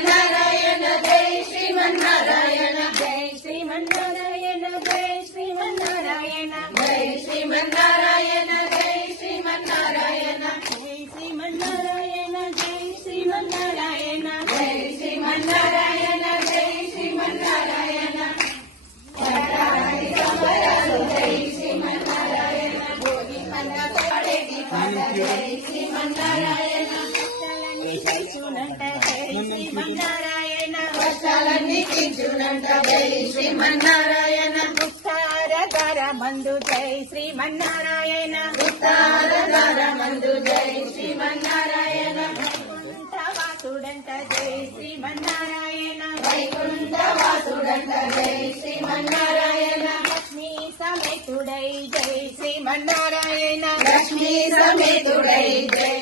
శ్రీమన్నారాయణ జై శ్రీమన్నారాయణ జై శ్రీమన్నారాయణ జై శ్రీమన్నారాయణ జై శ్రీమన్నారాయణ జై శ్రీమన్నారాయణ జై శ్రీమన్నారాయణ జై శ్రీమన్నారాయణ జై శ్రీమన్నారాయణ జై శ్రీమన్నారాయణ జై శ్రీమన్నారాయణ భోగి పండ పడేది పండ జై శ్రీమన్నారాయణ కించునంట జై శ్రీమన్నారాయణ కష్టాలన్నీ కించునంట జై శ్రీమన్నారాయణ ఉత్తారధర మందు జై శ్రీమన్నారాయణ ఉత్తారధర మందు జై శ్రీమన్నారాయణ వైకుంఠవాసుడంట జై శ్రీమన్నారాయణ వైకుంఠవాసుడంట జై శ్రీమన్నారాయణ లక్ష్మీ సమేతుడై జై శ్రీమన్నారాయణ లక్ష్మీ సమేతుడై జై